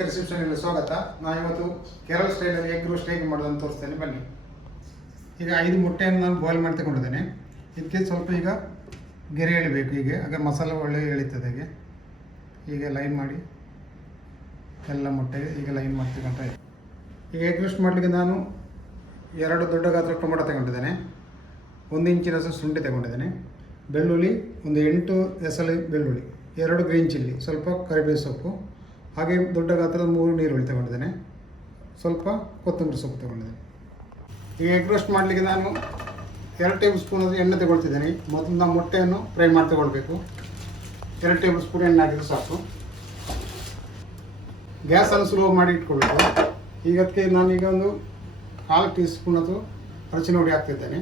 ಶೇಖರ್ ರಿಸೆಪ್ಷನ್ಗೆ ಸ್ವಾಗತ. ನಾನು ಇವತ್ತು ಕೇರಳ ಸ್ಟೈಲಲ್ಲಿ ಎಗ್ ರೋಸ್ಟ್ ಹೇಗೆ ಮಾಡೋದು ಅಂತ ತೋರಿಸ್ತೇನೆ. ಬನ್ನಿ. ಈಗ ಐದು ಮೊಟ್ಟೆಯನ್ನು ನಾನು ಬಾಯ್ಲ್ ಮಾಡಿ ತಗೊಂಡಿದ್ದೇನೆ. ಇದಕ್ಕೆ ಸ್ವಲ್ಪ ಈಗ ಗೆರೆ ಎಳಿಬೇಕು. ಹೀಗೆ ಆಗ ಮಸಾಲೆ ಒಳ್ಳೆ ಎಳಿತದೆ ಹಾಗೆ. ಹೀಗೆ ಲೈನ್ ಮಾಡಿ ಎಲ್ಲ ಮೊಟ್ಟೆಗೆ ಈಗ ಲೈನ್ ಮಾಡ್ತಕ್ಕಂಥ ಈಗ ಎಗ್ ರೋಸ್ಟ್ ಮಾಡಲಿಕ್ಕೆ ನಾನು ಎರಡು ದೊಡ್ಡ ಗಾತ್ರ ಟೊಮೊಟೊ ತಗೊಂಡಿದ್ದೇನೆ. ಒಂದು ಇಂಚಿನಷ್ಟು ಶುಂಠಿ ತಗೊಂಡಿದ್ದೇನೆ. ಬೆಳ್ಳುಳ್ಳಿ, ಒಂದು ಎಂಟು ಎಸಲಿ ಬೆಳ್ಳುಳ್ಳಿ. ಎರಡು ಗ್ರೀನ್ ಚಿಲ್ಲಿ ಸ್ವಲ್ಪ ಕರಿಬೇವು ಸೊಪ್ಪು. ಹಾಗೆ ದೊಡ್ಡ ಗಾತ್ರದ ಮೂರು ನೀರುಳ್ಳಿ ತಗೊಂಡಿದ್ದೇನೆ. ಸ್ವಲ್ಪ ಕೊತ್ತಂಬರಿ ಸೊಪ್ಪು ತಗೊಂಡಿದ್ದೇನೆ. ಈಗ ಎಗ್ ರೋಸ್ಟ್ ಮಾಡಲಿಕ್ಕೆ ನಾನು ಎರಡು ಟೇಬಲ್ ಸ್ಪೂನ್ ಎಣ್ಣೆ ತಗೊಳ್ತಿದ್ದೇನೆ. ಮೊದಲು ನಾವು ಮೊಟ್ಟೆಯನ್ನು ಫ್ರೈ ಮಾಡಿ ತಗೊಳ್ಬೇಕು. ಎರಡು ಟೇಬಲ್ ಸ್ಪೂನ್ ಎಣ್ಣೆ ಹಾಕಿದ್ರೆ ಸಾಕು. ಗ್ಯಾಸನ್ನು ಸ್ಲೋ ಮಾಡಿ ಇಟ್ಕೊಳ್ಬೇಕು. ಈಗ ಅದಕ್ಕೆ ನಾನೀಗ ಒಂದು ಕಾಲು ಟೀ ಸ್ಪೂನ್ ಅದು ಅರಚಿನ ಹುಡಿ ಹಾಕ್ತಿದ್ದೇನೆ.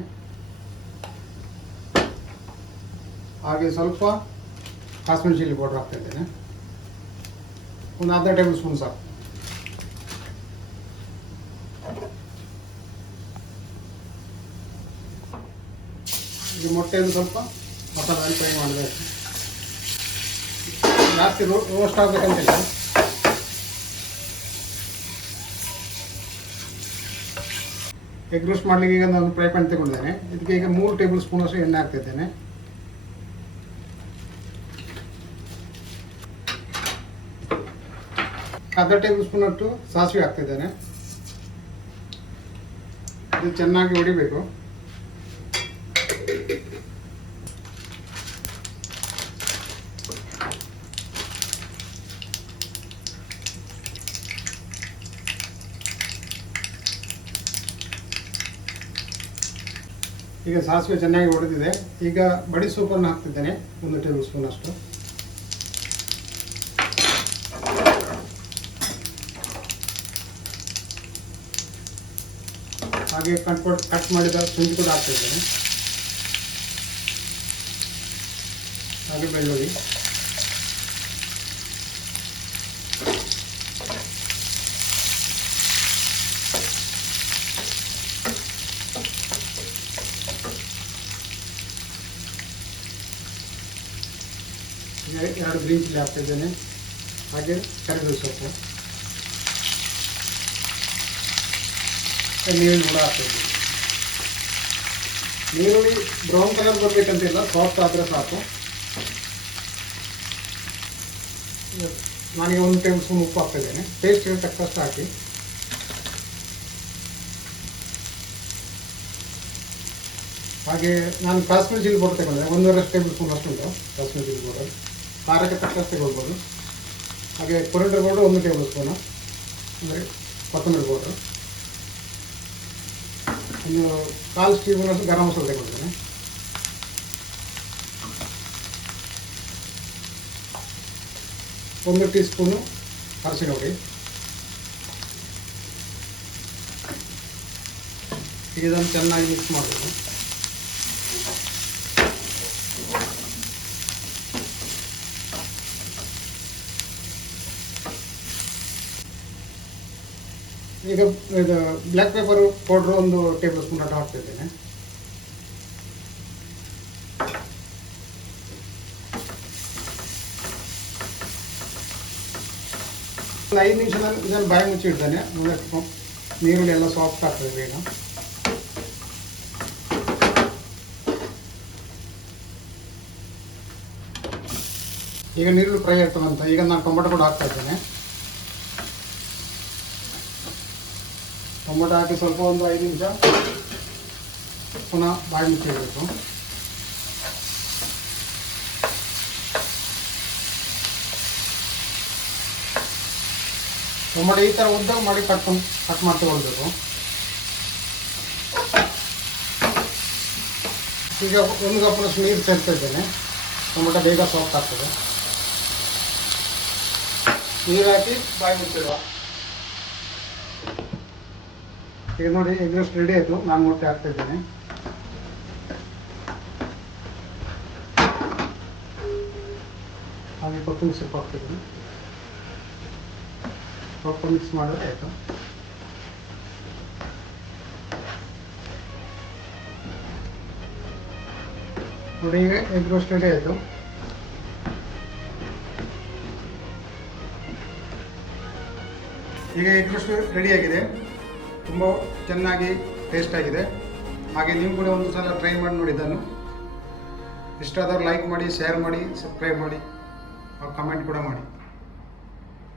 ಹಾಗೆ ಸ್ವಲ್ಪ ಕಾಶ್ಮೀರಿ ಚಿಲ್ಲಿ ಪೌಡ್ರ್ ಹಾಕ್ತಾ ಇದ್ದೇನೆ ಒಂದು ಅರ್ಧ ಟೇಬಲ್ ಸ್ಪೂನ್ ಸಾಕು. ಈಗ ಮೊಟ್ಟೆಯನ್ನು ಸ್ವಲ್ಪ ಮಸಾಲೆ ಫ್ರೈ ಮಾಡಬೇಕು ಜಾಸ್ತಿ ರೋಸ್ಟ್ ಆಗಬೇಕಂತಿಲ್ಲ ಎಗ್ ರೋಸ್ಟ್ ಮಾಡಲಿಕ್ಕೆ ಈಗ ನಾನು ಫ್ರೈ ಪ್ಯಾನ್ ತಗೊಂಡಿದ್ದೇನೆ. ಇದಕ್ಕೆ ಈಗ ಮೂರು ಟೇಬಲ್ ಸ್ಪೂನ್ ಅಷ್ಟು ಎಣ್ಣೆ ಹಾಕ್ತಿದ್ದೇನೆ. ಅರ್ಧ ಟೇಬಲ್ ಸ್ಪೂನ್ ಅಷ್ಟು ಸಾಸಿವೆ ಹಾಕ್ತಿದ್ದೇನೆ. ಇದು ಚೆನ್ನಾಗಿ ಹೊಡಿಬೇಕು. ಈಗ ಸಾಸಿವೆ ಚೆನ್ನಾಗಿ ಹೊಡೆದಿದೆ ಈಗ ಬಡಿ ಸೂಪನ್ನು ಹಾಕ್ತಿದ್ದೇನೆ, ಒಂದು ಟೇಬಲ್ ಸ್ಪೂನ್ ಅಷ್ಟು ಹಾಗೆ ಕಟ್ ಕಟ್ ಮಾಡಿದ ಶುಂಠಿ ಕೂಡ ಹಾಕ್ತಿದ್ದೇನೆ ಹಾಗೆ ಬೆಳ್ಳುಳ್ಳಿ ಈಗ ಎರಡು ಗ್ರೀನ್ ಚಿಲ್ಲಿ ಹಾಕ್ತಿದ್ದೇನೆ ಹಾಗೆ ಕರಿಬೇವು ಸೊಪ್ಪು ನೀರುಳ್ಳಿ ಹುಳ ಹಾಕ್ತೀವಿ ನೀರುಳ್ಳಿ ಬ್ರೌನ್ ಕಲರ್ ಬರಬೇಕಂತಿಲ್ಲ ಸಾಫ್ಟ್ ಆದರೆ ಸಾಕು. ನನಗೆ ಒಂದು ಟೇಬಲ್ ಸ್ಪೂನ್ ಉಪ್ಪು ಹಾಕ್ತಿದ್ದೇನೆ. ಟೇಸ್ಟ್ಗೆ ತಕ್ಕಷ್ಟು ಹಾಕಿ. ಹಾಗೆ ನಾನು ಕಾಶ್ಮೀರ್ ಚಿಲ್ಲಿ ಬೋರ್ಡ್ ತಗೊಂಡೆ ಒಂದೂವರೆ ಟೇಬಲ್ ಸ್ಪೂನ್ ಅಷ್ಟು ಉಂಟು. ಕಾಶ್ಮೀರಿ ಚಿಲ್ಲಿ ಪೌಡರ್ ಖಾರಕ್ಕೆ ತಕ್ಕಷ್ಟು ತಗೊಳ್ಬೋದು. ಹಾಗೆ ಕೊರಿಯಂಡರ್ ಪೌಡರ್ ಒಂದು ಟೇಬಲ್ ಸ್ಪೂನು ಅಂದರೆ ಕೊತ್ತಂಬರಿ ಪೌಡರ್ ಒಂದು ಕಾಲು ಸ್ಪೂನ್ ಅಷ್ಟು ಗರಂ ಮಸಾಲೆ ತಗೊಳ್ತೇನೆ ಒಂದು ಟೀ ಸ್ಪೂನು ಅರಸಿನ ಹುಡಿ ಈಗ ಇದನ್ನು ಚೆನ್ನಾಗಿ ಮಿಕ್ಸ್ ಮಾಡಬೇಕು ಈಗ, ಇದು ಬ್ಲ್ಯಾಕ್ ಪೇಪರ್ ಪೌಡ್ರ್ ಒಂದು ಟೇಬಲ್ ಸ್ಪೂನ್ ಹಾಕ್ತಾ ಹಾಕ್ತಿದ್ದೇನೆ ಒಂದು ಐದು ನಿಮಿಷ ನಾನು ಇದನ್ನು ಬಾಯಿ ಮುಚ್ಚಿ ಇಡ್ತೇನೆ. ನೀರುಳ್ಳಿ ಎಲ್ಲ ಸಾಫ್ಟ್ ಆಗ್ತದೆ ಬೇಗ. ಈಗ ನೀರುಳ್ಳಿ ಫ್ರೈ ಆಗ್ತದಂತ ಈಗ ನಾನು ಟೊಮೆಟೊ ಕೂಡ ಹಾಕ್ತಾ ಇದ್ದೇನೆ. ಟೊಮೊಟೊ ಹಾಕಿ ಸ್ವಲ್ಪ ಒಂದು ಐದು ನಿಮಿಷ ಪುನಃ ಬಾಯಿ ಮುಚ್ಚಿಡಬೇಕು. ಟೊಮೊಟೊ ಈ ಥರ ಉದ್ದ ಮಾಡಿ ಕಟ್ ಕಟ್ ಮಾಡಿ ತಗೊಳ್ಬೇಕು. ಈಗ ಒಂದು ಕಪ್ಪನಷ್ಟು ನೀರು ಸೇರ್ತಾ ಇದ್ದೇನೆ. ಟೊಮೊಟೊ ಬೇಗ ಸಾಫ್ಟ್ ಆಗ್ತದೆ. ನೀರು ಹಾಕಿ ಬಾಯಿ ಮುಚ್ಚಿಡುವ. ಈಗ ನೋಡಿ ಎಗ್ ರೋಸ್ಟ್ ರೆಡಿ ಆಯಿತು. ನಾನು ಮೊಟ್ಟೆ ಹಾಕ್ತಾ ಇದ್ದೇನೆ. ಹಾಗೆ ಕೊತ್ತಂಬರಿ ಸೊಪ್ಪು ಹಾಕ್ತಿದ್ದೀನಿ. ಸ್ವಲ್ಪ ಮಿಕ್ಸ್ ಮಾಡಿದ್ರೆ ಆಯಿತು? ನೋಡಿ, ಈಗ ಎಗ್ ರೋಸ್ಟ್ ರೆಡಿ ಆಯಿತು. ಈಗ ಎಗ್ ರೋಸ್ಟ್ ರೆಡಿಯಾಗಿದೆ ತುಂಬ ಚೆನ್ನಾಗಿ ಟೇಸ್ಟ್ ಆಗಿದೆ. ಹಾಗೆ ನೀವು ಕೂಡ ಒಂದು ಸಲ ಟ್ರೈ ಮಾಡಿ ನೋಡಿ ಇದನ್ನು. ಇಷ್ಟ ಆದವ್ರು ಲೈಕ್ ಮಾಡಿ ಶೇರ್ ಮಾಡಿ ಸಬ್ಸ್ಕ್ರೈಬ್ ಮಾಡಿ. ಕಮೆಂಟ್ ಕೂಡ ಮಾಡಿ.